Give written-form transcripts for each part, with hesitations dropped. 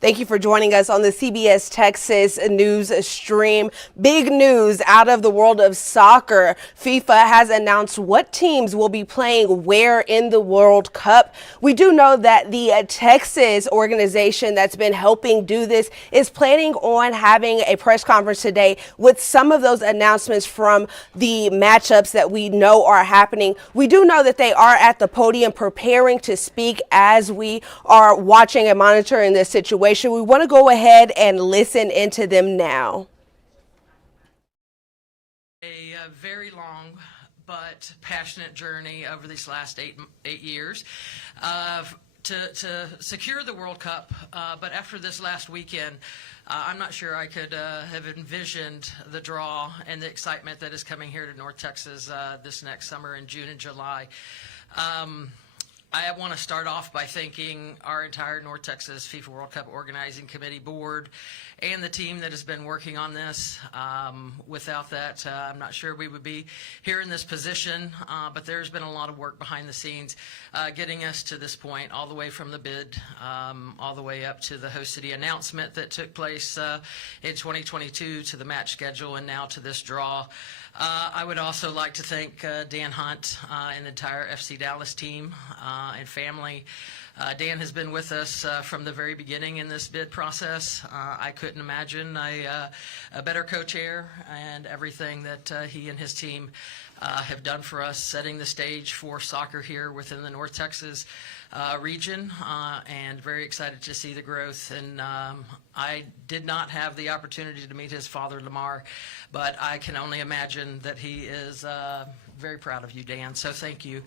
Thank you for joining us on the CBS Texas News Stream. Big news out of the world of soccer. FIFA has announced what teams will be playing where in the World Cup. We do know that the Texas organization that's been helping do this is planning on having a press conference today with some of those announcements from the matchups that we know are happening. We do know that they are at the podium preparing to speak as we are watching and monitoring this situation. We want to go ahead and listen into them now. A very long but passionate journey over these last eight years to secure the World Cup. But after this last weekend, I'm not sure I could have envisioned the draw and the excitement that is coming here to North Texas this next summer in June and July. I want to start off by thanking our entire North Texas FIFA World Cup Organizing Committee board and the team that has been working on this. Without that, I'm not sure we would be here in this position, but there's been a lot of work behind the scenes getting us to this point, all the way from the bid, all the way up to the host city announcement that took place in 2022, to the match schedule, and now to this draw. I would also like to thank Dan Hunt and the entire FC Dallas team and family. Dan has been with us from the very beginning in this bid process. I couldn't imagine a better co-chair, and everything that he and his team have done for us, setting the stage for soccer here within the North Texas region, and very excited to see the growth. And I did not have the opportunity to meet his father, Lamar, but I can only imagine that he is very proud of you, Dan. So thank you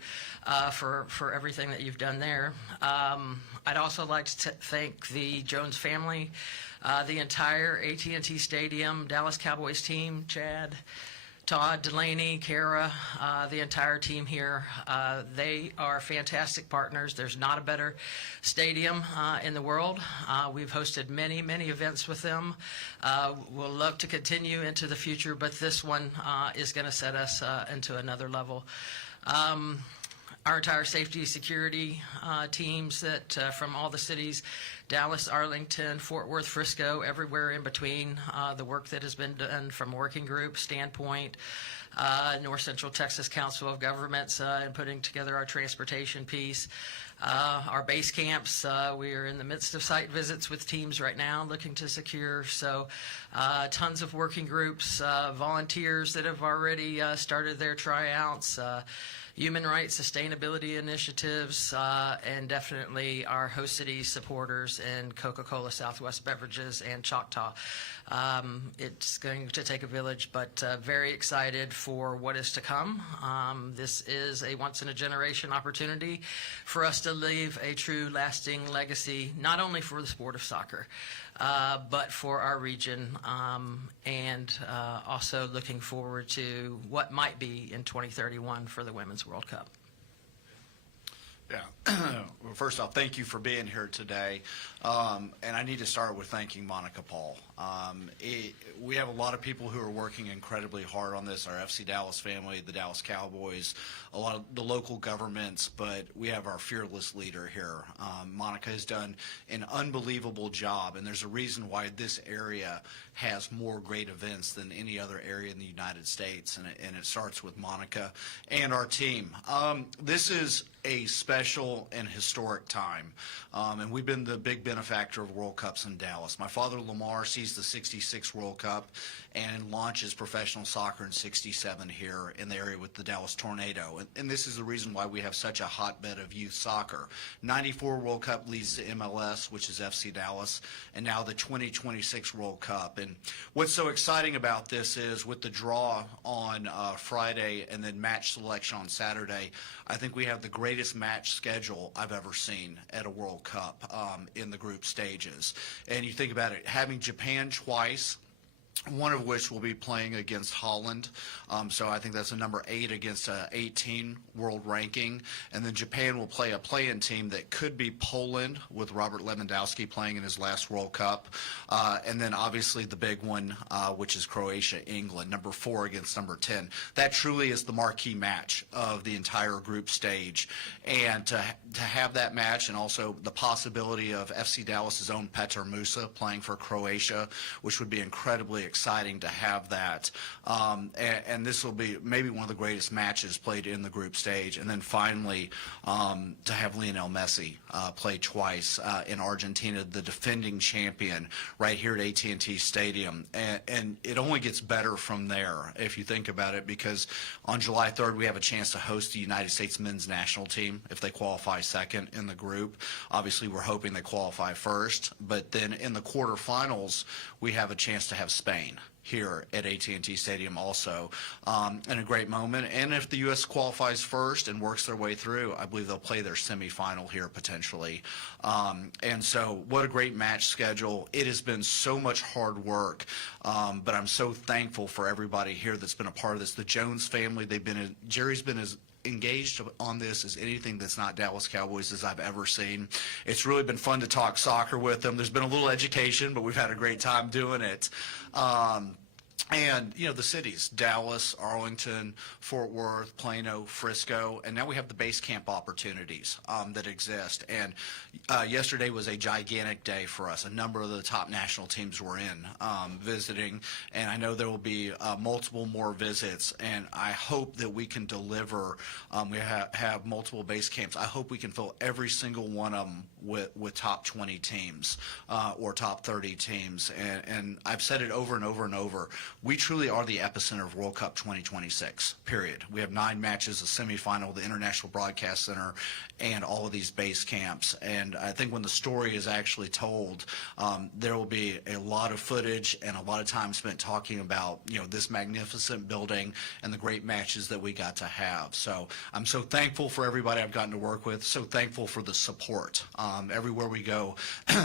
for everything that you've done there. I'd also like to thank the Jones family, the entire AT&T Stadium, Dallas Cowboys team, Chad, Todd, Delaney, Kara, the entire team here. They are fantastic partners. There's not a better stadium in the world. We've hosted many, many events with them. We'll love to continue into the future, but this one is going to set us into another level. Our entire safety security teams that from all the cities, Dallas, Arlington, Fort Worth, Frisco, everywhere in between, the work that has been done from a working group standpoint, North Central Texas Council of Governments, and putting together our transportation piece. Our base camps, we are in the midst of site visits with teams right now looking to secure. So tons of working groups, volunteers that have already started their tryouts, human rights, sustainability initiatives, and definitely our host city supporters and Coca-Cola Southwest Beverages and Choctaw. It's going to take a village, but very excited for what is to come. This is a once-in-a-generation opportunity for us to leave a true lasting legacy, not only for the sport of soccer, but for our region, and also looking forward to what might be in 2031 for the Women's World Cup. Yeah. Well, first off, thank you for being here today. And I need to start with thanking Monica Paul. We have a lot of people who are working incredibly hard on this, our FC Dallas family, the Dallas Cowboys, a lot of the local governments, but we have our fearless leader here. Monica has done an unbelievable job, and there's a reason why this area has more great events than any other area in the United States, and it starts with Monica and our team. This is a special and historic time, and we've been the big benefactor of World Cups in Dallas. My father, Lamar, sees the 66 World Cup and launches professional soccer in 67 here in the area with the Dallas Tornado, and this is the reason why we have such a hotbed of youth soccer. 94 World Cup leads to MLS, which is FC Dallas, and now the 2026 World Cup. And what's so exciting about this is with the draw on Friday and then match selection on Saturday, I think we have the greatest match schedule I've ever seen at a World Cup in the group stages. And you think about it, having Japan twice, one of which will be playing against Holland. So I think that's a number 8 against a 18 world ranking. And then Japan will play a play-in team that could be Poland, with Robert Lewandowski playing in his last World Cup. And then obviously the big one, which is Croatia, England, number 4 against number 10. That truly is the marquee match of the entire group stage. And to have that match, and also the possibility of FC Dallas's own Petar Musa playing for Croatia, which would be incredibly exciting to have that. And this will be maybe one of the greatest matches played in the group stage. And then finally, to have Lionel Messi play twice in Argentina, the defending champion, right here at AT&T Stadium. And it only gets better from there, if you think about it, because on July 3rd, we have a chance to host the United States men's national team if they qualify second in the group. Obviously, we're hoping they qualify first. But then in the quarterfinals, we have a chance to have Spain here at AT&T Stadium also, in a great moment. And if the U.S. qualifies first and works their way through, I believe they'll play their semifinal here potentially. And so what a great match schedule. It has been so much hard work, but I'm so thankful for everybody here that's been a part of this. The Jones family, Jerry's been as engaged on this as anything that's not Dallas Cowboys as I've ever seen. It's really been fun to talk soccer with them. There's been a little education, but we've had a great time doing it. And, the cities, Dallas, Arlington, Fort Worth, Plano, Frisco, and now we have the base camp opportunities that exist. And yesterday was a gigantic day for us. A number of the top national teams were in visiting, and I know there will be multiple more visits, and I hope that we can deliver. We have multiple base camps. I hope we can fill every single one of them with top 20 teams or top 30 teams. And I've said it over and over and over. We truly are the epicenter of World Cup 2026, period. We have 9 matches, a semifinal, the International Broadcast Center, and all of these base camps. And I think when the story is actually told, there will be a lot of footage and a lot of time spent talking about, this magnificent building and the great matches that we got to have. So I'm so thankful for everybody I've gotten to work with, so thankful for the support. Everywhere we go,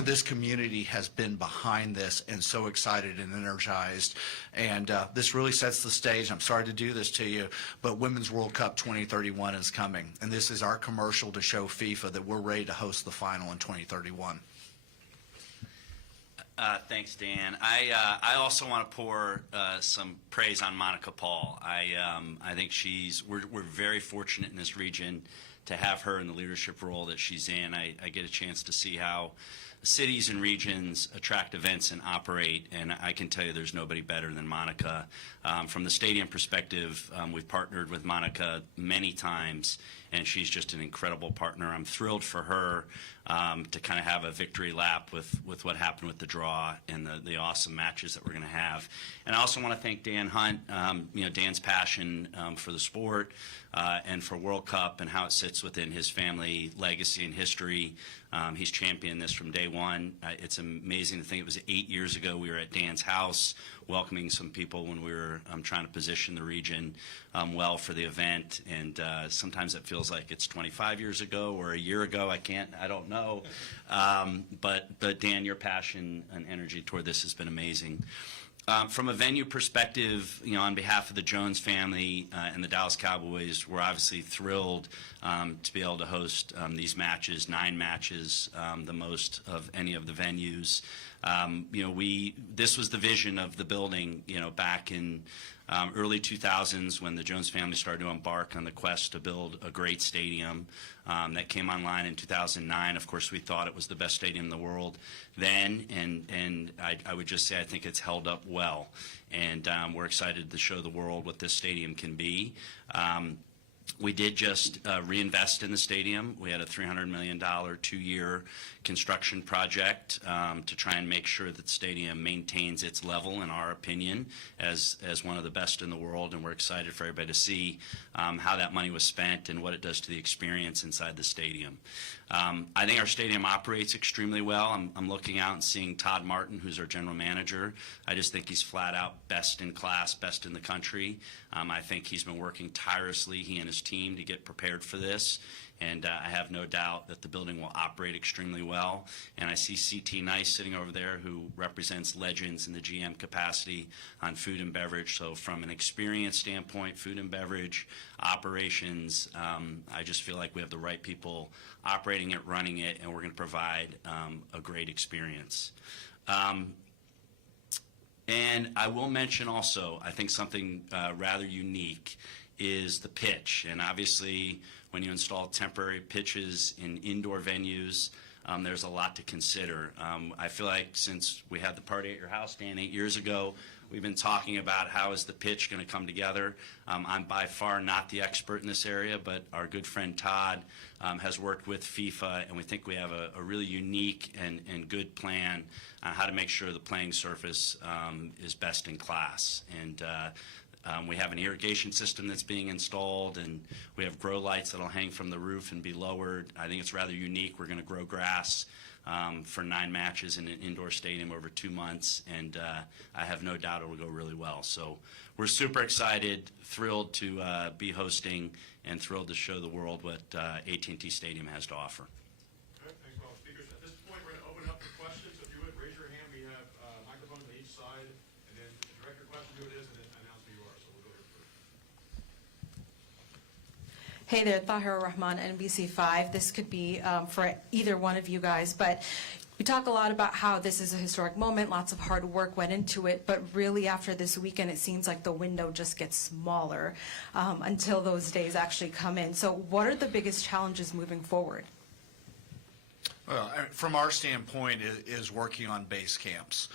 this community has been behind this and so excited and energized. And this really sets the stage. I'm sorry to do this to you, but Women's World Cup 2031 is coming. And this is our commercial to show FIFA that we're ready to host the final in 2031. Thanks, Dan. I also want to pour some praise on Monica Paul. I think we're very fortunate in this region to have her in the leadership role that she's in. I get a chance to see how cities and regions attract events and operate, and I can tell you there's nobody better than Monica. From the stadium perspective, we've partnered with Monica many times, and she's just an incredible partner. I'm thrilled for her to kind of have a victory lap with what happened with the draw and the awesome matches that we're going to have. And I also want to thank Dan Hunt, Dan's passion for the sport and for World Cup and how it sits within his family legacy and history. He's championed this from day one. It's amazing to think it was 8 years ago we were at Dan's house welcoming some people when we were trying to position the region well for the event. And sometimes it feels like it's 25 years ago or a year ago. I don't know. But Dan, your passion and energy toward this has been amazing. From a venue perspective, on behalf of the Jones family and the Dallas Cowboys, we're obviously thrilled to be able to host these matches, 9 matches, the most of any of the venues. This was the vision of the building, back in early 2000s when the Jones family started to embark on the quest to build a great stadium that came online in 2009. Of course, we thought it was the best stadium in the world then, and I would just say I think it's held up well. And we're excited to show the world what this stadium can be. We did just reinvest in the stadium. We had a $300 million 2-year construction project to try and make sure that the stadium maintains its level, in our opinion, as one of the best in the world. And we're excited for everybody to see how that money was spent and what it does to the experience inside the stadium. I think our stadium operates extremely well. I'm looking out and seeing Todd Martin, who's our general manager. I just think he's flat out best in class, best in the country. I think he's been working tirelessly, he and his Broncos team to get prepared for this. And I have no doubt that the building will operate extremely well. And I see CT Nice sitting over there, who represents Legends in the GM capacity on food and beverage. So from an experience standpoint, food and beverage, operations, I just feel like we have the right people operating it, running it, and we're going to provide a great experience. And I will mention also, I think something rather unique is the pitch. And obviously, when you install temporary pitches in indoor venues, there's a lot to consider. I feel like since we had the party at your house, Dan, 8 years ago, we've been talking about how is the pitch going to come together. I'm by far not the expert in this area, but our good friend Todd has worked with FIFA, and we think we have a really unique and good plan on how to make sure the playing surface is best in class. And we have an irrigation system that's being installed, and we have grow lights that'll hang from the roof and be lowered. I think it's rather unique. We're going to grow grass for 9 matches in an indoor stadium over 2 months, and I have no doubt it will go really well. So we're super excited, thrilled to be hosting, and thrilled to show the world what AT&T Stadium has to offer. Okay, thanks, all speakers. At this point, we're going to open up for questions. If you would, raise your hand. We have microphones on each side, and then direct your question to who it is, and then announce who you are. So we'll go here first. Hey there, Tahira Rahman, NBC5. This could be for either one of you guys, but we talk a lot about how this is a historic moment, lots of hard work went into it, but really after this weekend, it seems like the window just gets smaller until those days actually come in. So what are the biggest challenges moving forward? Well, from our standpoint, is working on base camps.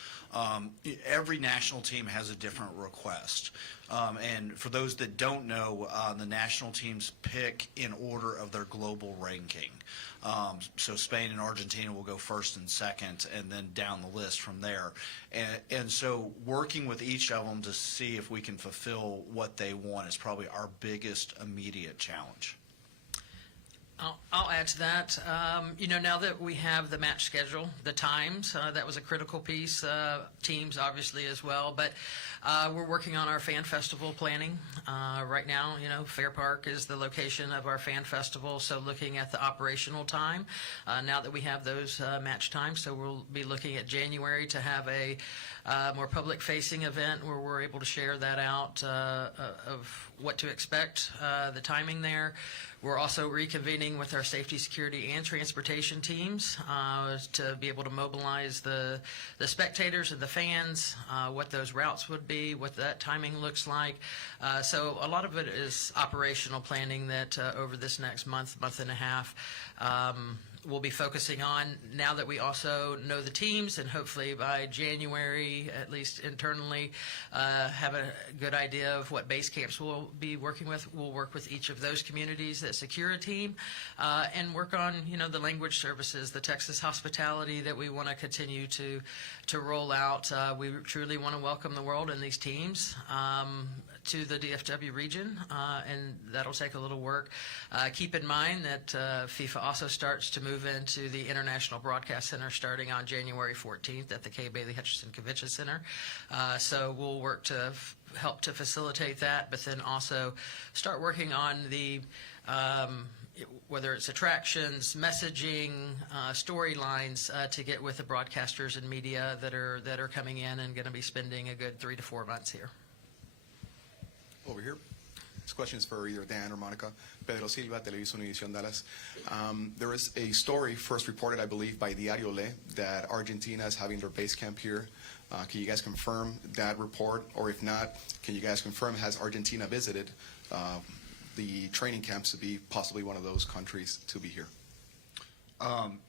Every national team has a different request. And for those that don't know, the national teams pick in order of their global ranking. So Spain and Argentina will go first and second, and then down the list from there. And so working with each of them to see if we can fulfill what they want is probably our biggest immediate challenge. I'll add to that. Now that we have the match schedule, the times, that was a critical piece, teams obviously as well, but we're working on our fan festival planning. Right now, Fair Park is the location of our fan festival, so looking at the operational time, now that we have those match times, so we'll be looking at January to have a more public-facing event where we're able to share that out of what to expect, the timing there. We're also reconvening with our safety, security, and transportation teams to be able to mobilize the spectators and the fans, what those routes would be, what that timing looks like. So a lot of it is operational planning that over this next month and a half, we'll be focusing on now that we also know the teams, and hopefully by January, at least internally, have a good idea of what base camps we'll be working with. We'll work with each of those communities that secure a team and work on, the language services, the Texas hospitality that we want to continue to roll out. We truly want to welcome the world and these teams to the DFW region, and that'll take a little work. Keep in mind that FIFA also starts to move into the International Broadcast Center starting on January 14th at the Kay Bailey Hutchinson Convention Center. So we'll work to help to facilitate that, but then also start working on the whether it's attractions, messaging, storylines to get with the broadcasters and media that are coming in and going to be spending a good 3 to 4 months here. Over here. This question is for either Dan or Monica. Pedro Silva, Televisa Univision Dallas. There is a story first reported, I believe, by Diario Le that Argentina is having their base camp here. Can you guys confirm that report? Or if not, can you guys confirm, has Argentina visited the training camps to be possibly one of those countries to be here?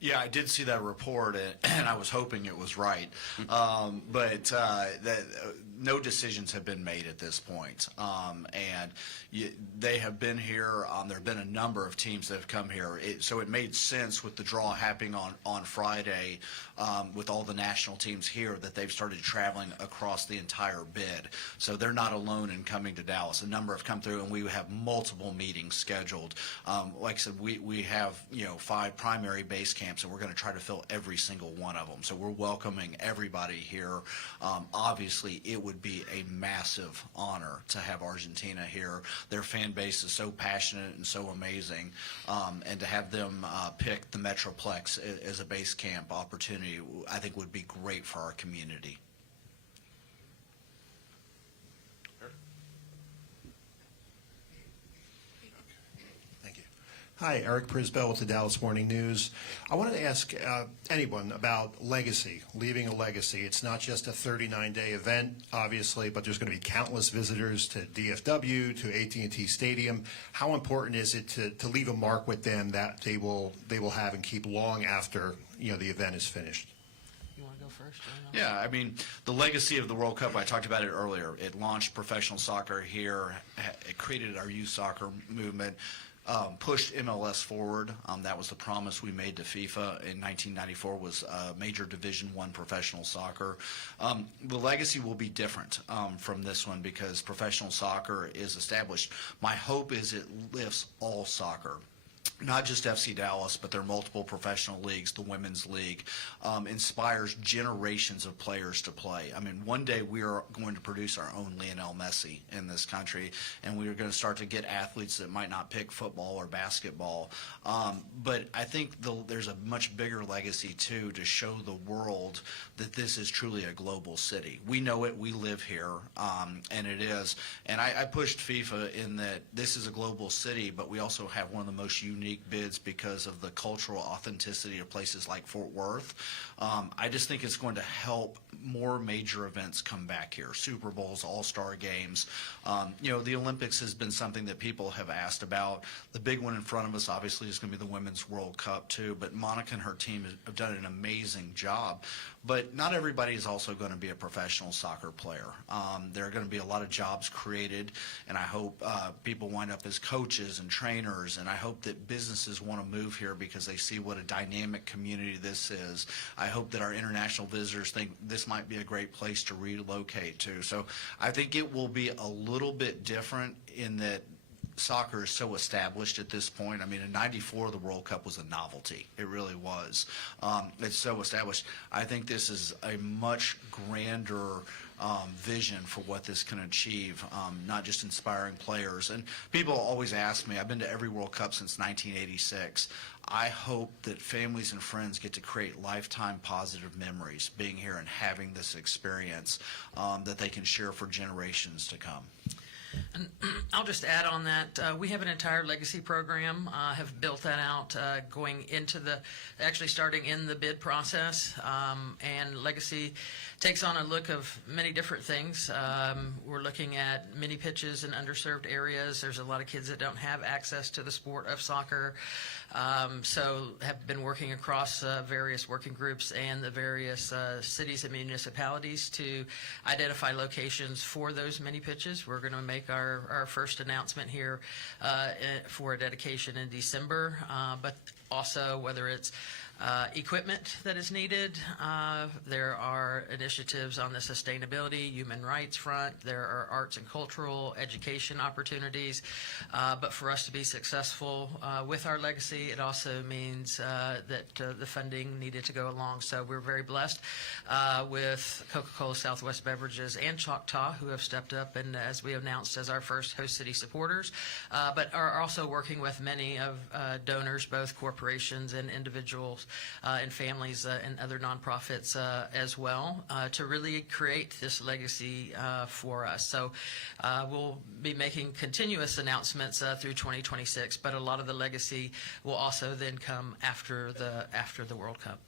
Yeah, I did see that report, and I was hoping it was right. But no decisions have been made at this point. And they have been here. There have been a number of teams that have come here. So it made sense with the draw happening on Friday with all the national teams here that they've started traveling across the entire bid. So they're not alone in coming to Dallas. A number have come through, and we have multiple meetings scheduled. Like I said, we have 5 primary base camps, and we're going to try to fill every single one of them. So we're welcoming everybody here. Obviously, it would would be a massive honor to have Argentina here. Their fan base is so passionate and so amazing, and to have them pick the Metroplex as a base camp opportunity, I think would be great for our community. Thank you. Hi, Eric Prisbell with the Dallas Morning News. I wanted to ask anyone about legacy, leaving a legacy. It's not just a 39-day event, obviously, but there's going to be countless visitors to DFW, to AT&T Stadium. How important is it to leave a mark with them that they will have and keep long after the event is finished? You want to go first? Yeah, I mean, the legacy of the World Cup, I talked about it earlier. It launched professional soccer here. It created our youth soccer movement, pushed MLS forward. That was the promise we made to FIFA in 1994, was major Division I professional soccer. The legacy will be different from this one because professional soccer is established. My hope is it lifts all soccer. Not just FC Dallas, but their multiple professional leagues, the Women's League, inspires generations of players to play. I mean, one day we are going to produce our own Lionel Messi in this country, and we are going to start to get athletes that might not pick football or basketball. But I think there's a much bigger legacy, too, to show the world that this is truly a global city. We know it. We live here, and it is. And I pushed FIFA in that this is a global city, but we also have one of the most unique bids because of the cultural authenticity of places like Fort Worth. I just think it's going to help more major events come back here. Super Bowls, All-Star games. The Olympics has been something that people have asked about. The big one in front of us obviously is going to be the Women's World Cup too, but Monica and her team have done an amazing job. But not everybody is also going to be a professional soccer player. There are going to be a lot of jobs created, and I hope people wind up as coaches and trainers, and I hope that businesses want to move here because they see what a dynamic community this is. I hope that our international visitors think this might be a great place to relocate to. So I think it will be a little bit different in that soccer is so established at this point. I mean, in '94, the World Cup was a novelty. It really was. It's so established. I think this is a much grander vision for what this can achieve, not just inspiring players. And people always ask me, I've been to every World Cup since 1986. I hope that families and friends get to create lifetime positive memories being here and having this experience that they can share for generations to come. And I'll just add on that, we have an entire legacy program, have built that out going into actually starting in the bid process, and legacy takes on a look of many different things. We're looking at mini pitches in underserved areas. There's a lot of kids that don't have access to the sport of soccer, so have been working across various working groups and the various cities and municipalities to identify locations for those mini pitches. We're going to make our first announcement here for a dedication in December, but also whether it's equipment that is needed. There are initiatives on the sustainability, human rights front. There are arts and cultural education opportunities. But for us to be successful with our legacy, it also means that the funding needed to go along. So we're very blessed with Coca-Cola Southwest Beverages and Choctaw, who have stepped up and, as we announced, as our first host city supporters, but are also working with many of donors, both corporations and individuals and families and other nonprofits as well, to really create this legacy for us. So we'll be making continuous announcements through 2026, but a lot of the legacy will also then come after the World Cup.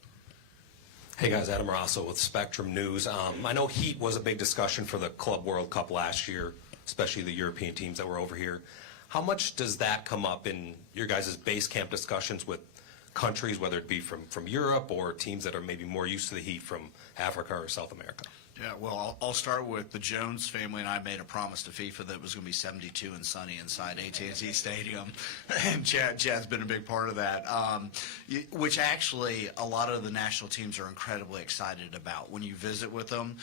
Hey guys, Adam Rosso with Spectrum News. I know heat was a big discussion for the Club World Cup last year, especially the European teams that were over here. How much does that come up in your guys' base camp discussions with countries, whether it be from Europe or teams that are maybe more used to the heat from Africa or South America? Yeah, well, I'll start with the Jones family and I made a promise to FIFA that it was going to be 72 and sunny inside AT&T Stadium, and Chad's been a big part of that, which actually a lot of the national teams are incredibly excited about. When you visit with them,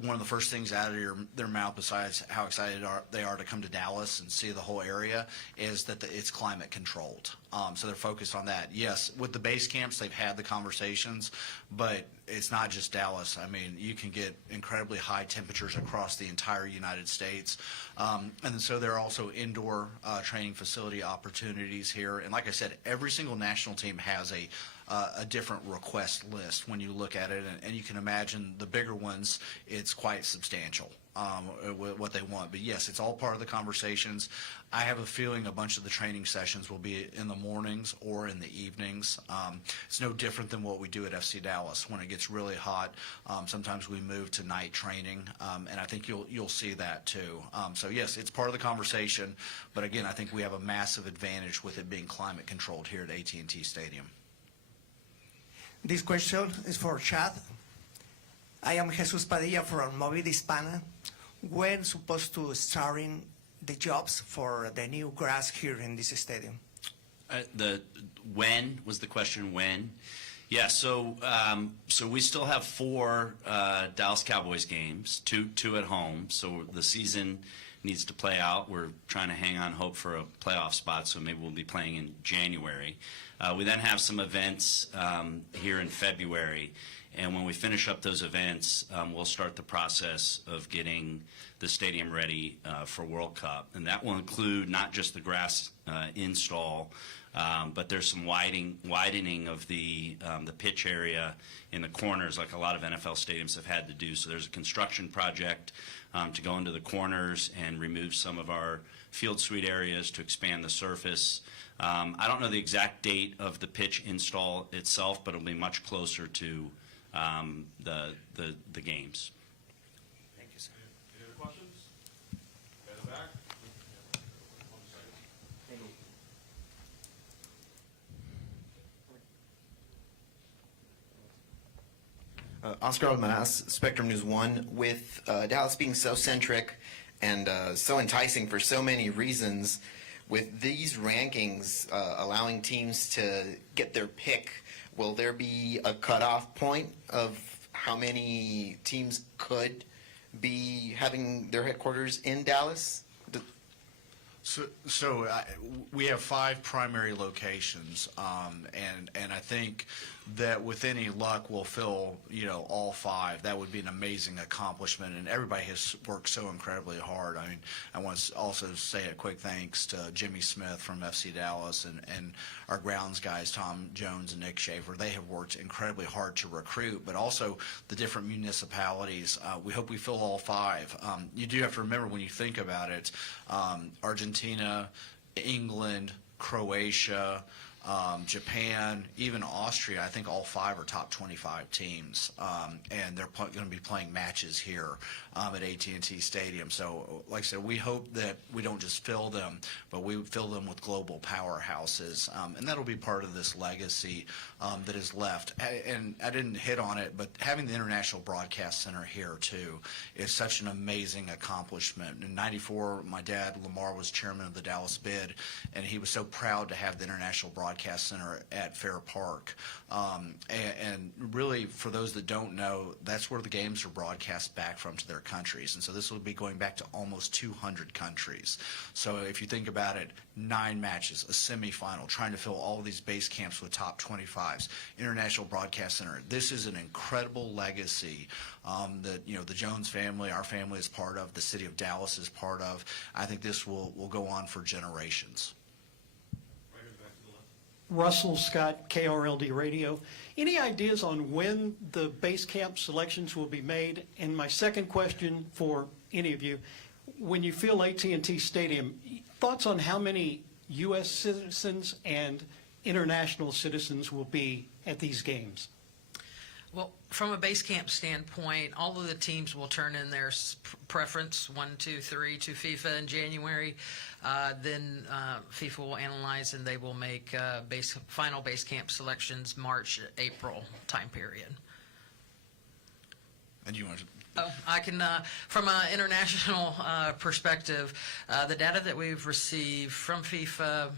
one of the first things out of their mouth, besides how excited they are to come to Dallas and see the whole area, is that it's climate controlled. So they're focused on that. Yes, with the base camps, they've had the conversations, but it's not just Dallas. I mean, you can get incredibly high temperatures across the entire United States. And so there are also indoor training facility opportunities here. And like I said, every single national team has a different request list when you look at it. And you can imagine the bigger ones, it's quite substantial. What they want. But yes, it's all part of the conversations. I have a feeling a bunch of the training sessions will be in the mornings or in the evenings. It's no different than what we do at FC Dallas. When it gets really hot, sometimes we move to night training, and I think you'll see that too. So yes, it's part of the conversation, but again, I think we have a massive advantage with it being climate controlled here at AT&T Stadium. This question is for Chad. I am Jesus Padilla from Movida Hispana. When supposed to starting the jobs for the new grass here in this stadium? When was the question? When? Yeah. So we still have 4 Dallas Cowboys games, two at home. So the season needs to play out. We're trying to hang on hope for a playoff spot. So maybe we'll be playing in January. We then have some events here in February. And when we finish up those events, we'll start the process of getting the stadium ready for World Cup. And that will include not just the grass install, but there's some widening of the pitch area in the corners, like a lot of NFL stadiums have had to do. So there's a construction project to go into the corners and remove some of our field suite areas to expand the surface. I don't know the exact date of the pitch install itself, but it'll be much closer to the games. Thank you, sir. Any other questions? In the back? Oscar Almaraz, Spectrum News 1. With Dallas being so centric and so enticing for so many reasons, with these rankings allowing teams to get their pick, will there be a cutoff point of how many teams could be having their headquarters in Dallas? So we have 5 primary locations, and I think that with any luck we'll fill all 5. That would be an amazing accomplishment, and everybody has worked so incredibly hard. I mean, I want to also say a quick thanks to Jimmy Smith from FC Dallas and our grounds guys, Tom Jones and Nick Schaefer. They have worked incredibly hard to recruit, but also the different municipalities. We hope we fill all 5. You do have to remember when you think about it, Argentina, England, Croatia, Japan, even Austria, I think all 5 are top 25 teams, and they're going to be playing matches here at AT&T Stadium. So, like I said, we hope that we don't just fill them, but we fill them with global powerhouses, and that'll be part of this legacy that is left. And I didn't hit on it, but having the International Broadcast Center here, too, is such an amazing accomplishment. In '94, my dad, Lamar, was chairman of the Dallas Bid, and he was so proud to have the International Broadcast Center at Fair Park. And really, for those that don't know, that's where the games are broadcast back from to their countries. And so this will be going back to almost 200 countries. So if you think about it, 9 matches, a semifinal, trying to fill all of these base camps with top 25s, International Broadcast Center. This is an incredible legacy that the Jones family, our family is part of, the city of Dallas is part of. I think this will go on for generations. Russell Scott, KRLD Radio. Any ideas on when the base camp selections will be made? And my second question for any of you, when you fill AT&T Stadium, thoughts on how many U.S. citizens and international citizens will be at these games? Well, from a base camp standpoint, all of the teams will turn in their preference, 1, 2, 3, to FIFA in January. Then FIFA will analyze and they will make final base camp selections March, April time period. And you want to? Oh, I can, from an international perspective, the data that we've received from FIFA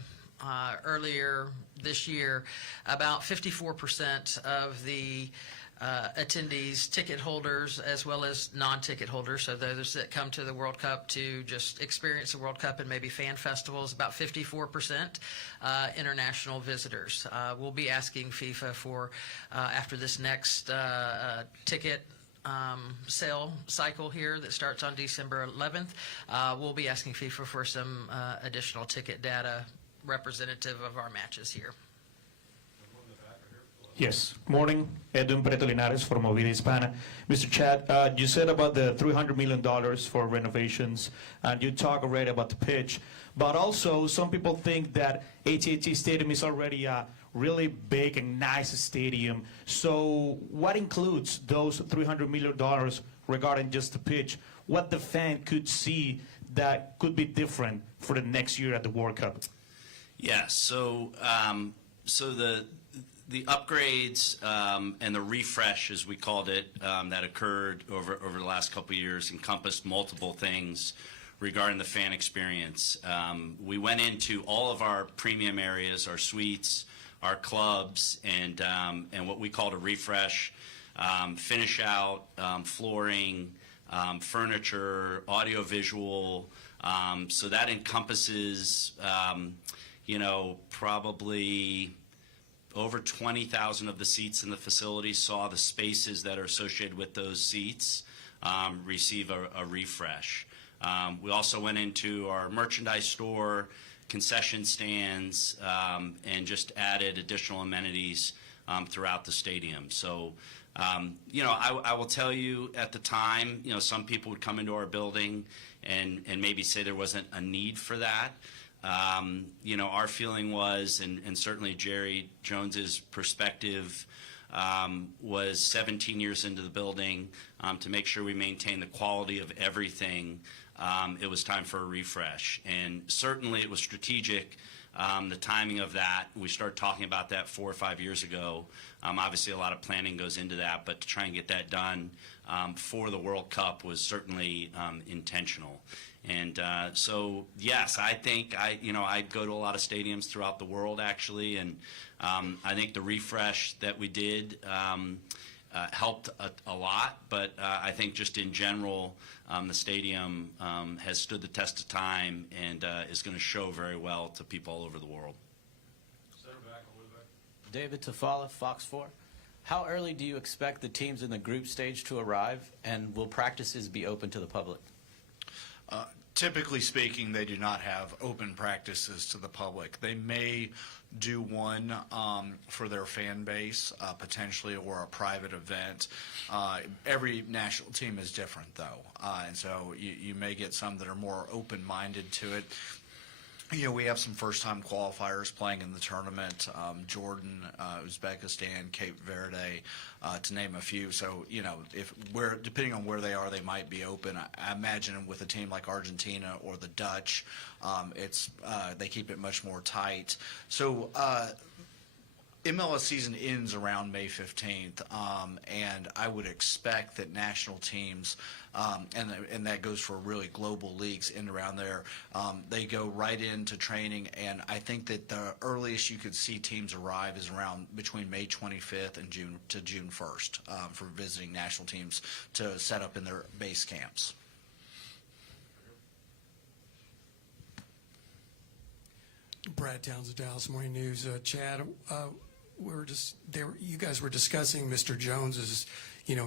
earlier this year, about 54% of the attendees, ticket holders, as well as non-ticket holders, so those that come to the World Cup to just experience the World Cup and maybe fan festivals, about 54% international visitors. We'll be asking FIFA for, after this next ticket sale cycle here that starts on December 11th, we'll be asking FIFA for some additional ticket data representative of our matches here. Yes. Morning. Edwin Preto Linares from Movida Hispana. Mr. Chad, you said about the $300 million for renovations, and you talk already about the pitch. But also, some people think that AT&T Stadium is already a really big and nice stadium. So what includes those $300 million regarding just the pitch? What the fan could see that could be different for the next year at the World Cup? Yeah, so the upgrades and the refresh, as we called it, that occurred over the last couple of years encompassed multiple things regarding the fan experience. We went into all of our premium areas, our suites, our clubs, and what we called a refresh, finish out, flooring, furniture, audio visual. So that encompasses, probably over 20,000 of the seats in the facility saw the spaces that are associated with those seats receive a refresh. We also went into our merchandise store, concession stands, and just added additional amenities throughout the stadium. So, I will tell you at the time, some people would come into our building and maybe say there wasn't a need for that. Our feeling was, and certainly Jerry Jones's perspective was 17 years into the building, to make sure we maintain the quality of everything. It was time for a refresh, and certainly it was strategic. The timing of that, we started talking about that 4 or 5 years ago. Obviously, a lot of planning goes into that, but to try and get that done for the World Cup was certainly intentional. And so, yes, I think I go to a lot of stadiums throughout the world, actually, and I think the refresh that we did helped a lot. But I think just in general, the stadium has stood the test of time and is going to show very well to people all over the world. David Tafala, Fox 4. How early do you expect the teams in the group stage to arrive, and will practices be open to the public? Typically speaking, they do not have open practices to the public. They may do one for their fan base, potentially, or a private event. Every national team is different, though, and so you may get some that are more open-minded to it. We have some first-time qualifiers playing in the tournament, Jordan, Uzbekistan, Cape Verde, to name a few. So, depending on where they are, they might be open. I imagine with a team like Argentina or the Dutch, they keep it much more tight. So, MLS season ends around May 15th, and I would expect that national teams, and that goes for really global leagues in around there, they go right into training, and I think that the earliest you could see teams arrive is around between May 25th and June 1st for visiting national teams to set up in their base camps. Brad Towns of Dallas Morning News. Chad, you guys were discussing Mr. Jones's,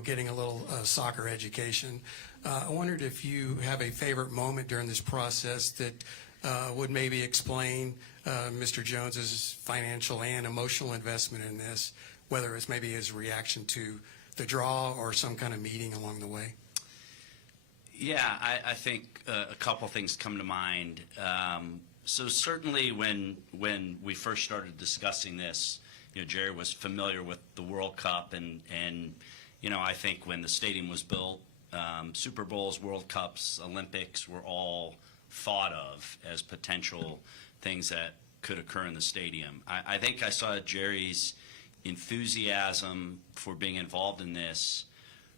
getting a little soccer education. I wondered if you have a favorite moment during this process that would maybe explain Mr. Jones's financial and emotional investment in this, whether it's maybe his reaction to the draw or some kind of meeting along the way. Yeah, I think a couple things come to mind. So certainly when we first started discussing this, Jerry was familiar with the World Cup, and I think when the stadium was built, Super Bowls, World Cups, Olympics were all thought of as potential things that could occur in the stadium. I think I saw Jerry's enthusiasm for being involved in this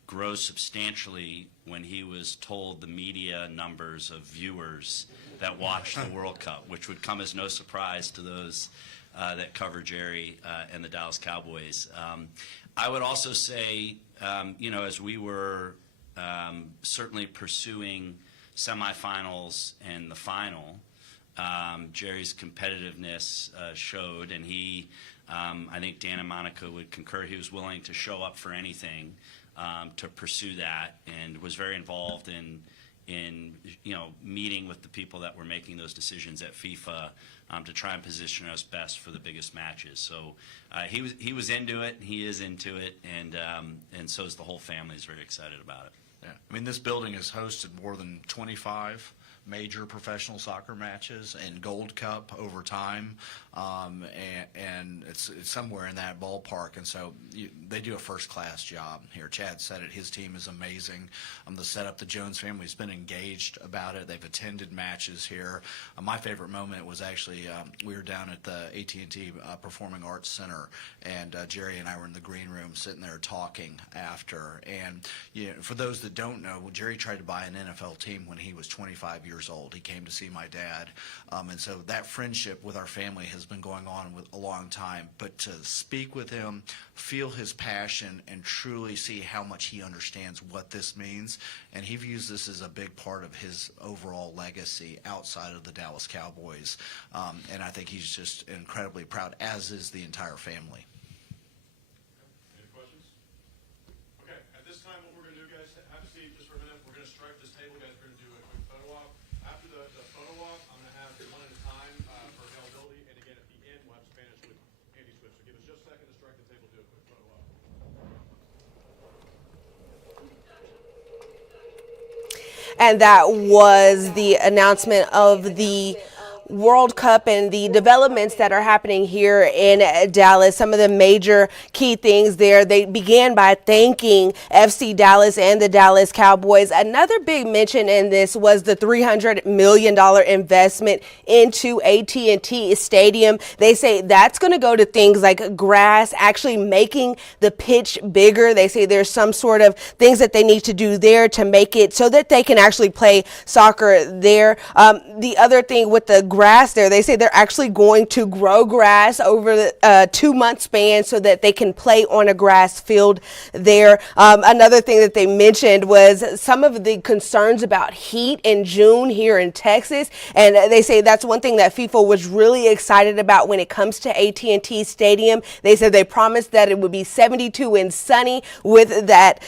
grow substantially when he was told the media numbers of viewers that watch the World Cup, which would come as no surprise to those that cover Jerry and the Dallas Cowboys. I would also say, as we were certainly pursuing semifinals and the final, Jerry's competitiveness showed, and he, I think Dan and Monica would concur, he was willing to show up for anything to pursue that, and was very involved in meeting with the people that were making those decisions at FIFA to try and position us best for the biggest matches. So he was into it, he is into it, and so is the whole family is very excited about it. Yeah. I mean, this building has hosted more than 25 major professional soccer matches and Gold Cup over time, and it's somewhere in that ballpark. And so they do a first-class job here. Chad said it. His team is amazing. The setup, the Jones family's been engaged about it. They've attended matches here. My favorite moment was actually we were down at the AT&T Performing Arts Center, and Jerry and I were in the green room sitting there talking after. And for those that don't know, Jerry tried to buy an NFL team when he was 25 years old. He came to see my dad, and so that friendship with our family has been going on with a long time. But to speak with him, feel his passion, and truly see how much he understands what this means, and he views this as a big part of his overall legacy outside of the Dallas Cowboys, and I think he's just incredibly proud, as is the entire family. Any questions? Okay, at this time, what we're going to do, guys, have a seat just for a minute. We're going to stripe this table, guys. We're going to do a quick photo op. After the photo op, I'm going to have one at a time for availability, and again, at the end, we'll have Spanish with Andy Swift. So give us just a second to strike the table, do a quick photo op. And that was the announcement of the World Cup and the developments that are happening here in Dallas. Some of the major key things there. They began by thanking FC Dallas and the Dallas Cowboys. Another big mention in this was the $300 million investment into AT&T Stadium. They say that's going to go to things like grass, actually making the pitch bigger. They say there's some sort of things that they need to do there to make it so that they can actually play soccer there. The other thing with the grass there, they say they're actually going to grow grass over the 2-month span so that they can play on a grass field there. Another thing that they mentioned was some of the concerns about heat in June here in Texas, and they say that's one thing that FIFA was really excited about when it comes to AT&T Stadium. They said they promised that it would be 72 and sunny with that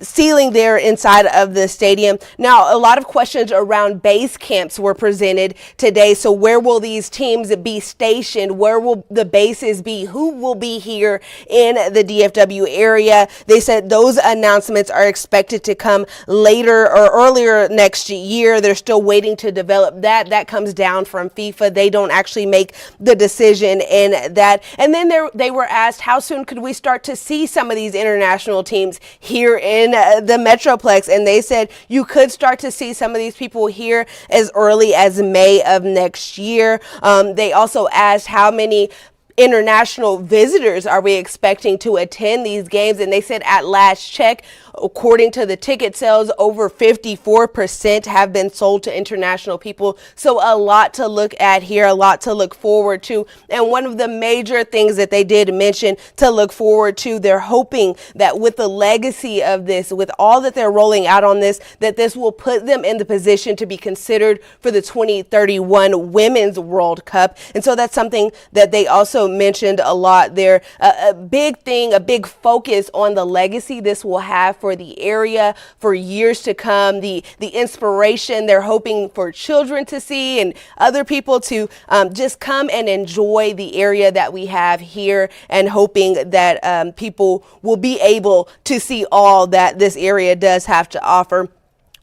ceiling there inside of the stadium. Now, a lot of questions around base camps were presented today. So where will these teams be stationed? Where will the bases be? Who will be here in the DFW area? They said those announcements are expected to come later or earlier next year. They're still waiting to develop that. That comes down from FIFA. They don't actually make the decision in that. And then they were asked, how soon could we start to see some of these international teams here in the Metroplex? And they said you could start to see some of these people here as early as May of next year. They also asked how many international visitors are we expecting to attend these games, and they said at last check, according to the ticket sales, over 54% have been sold to international people. So a lot to look at here, a lot to look forward to. And one of the major things that they did mention to look forward to, they're hoping that with the legacy of this, with all that they're rolling out on this, that this will put them in the position to be considered for the 2031 Women's World Cup. And so that's something that they also mentioned a lot there. A big thing, a big focus on the legacy this will have for the area for years to come, the inspiration they're hoping for children to see and other people to just come and enjoy the area that we have here, and hoping that people will be able to see all that this area does have to offer.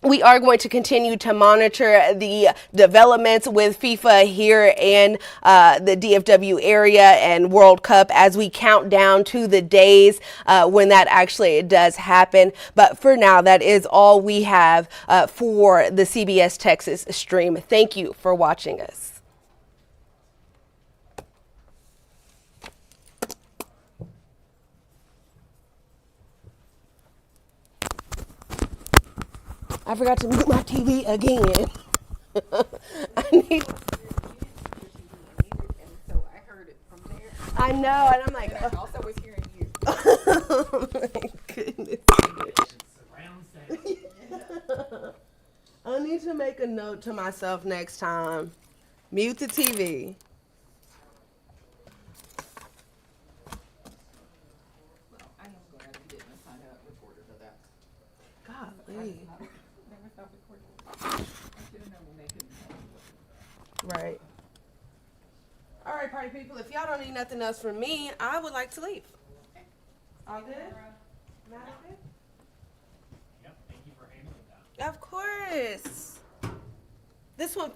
We are going to continue to monitor the developments with FIFA here in the DFW area and World Cup as we count down to the days when that actually does happen. But for now, that is all we have for the CBS Texas stream. Thank you for watching us. I forgot to mute my TV again. I need. I know, and I'm like, I also was hearing you. oh my goodness. I need to make a note to myself next time. Mute the TV. Well, I am glad you didn't assign a reporter to that. Golly. That was not recorded. I should have known when they couldn't. Right. All right, party people, if y'all don't need nothing else from me, I would like to leave. All good? Matt, all good? Yep, thank you for handling that. Of course. This one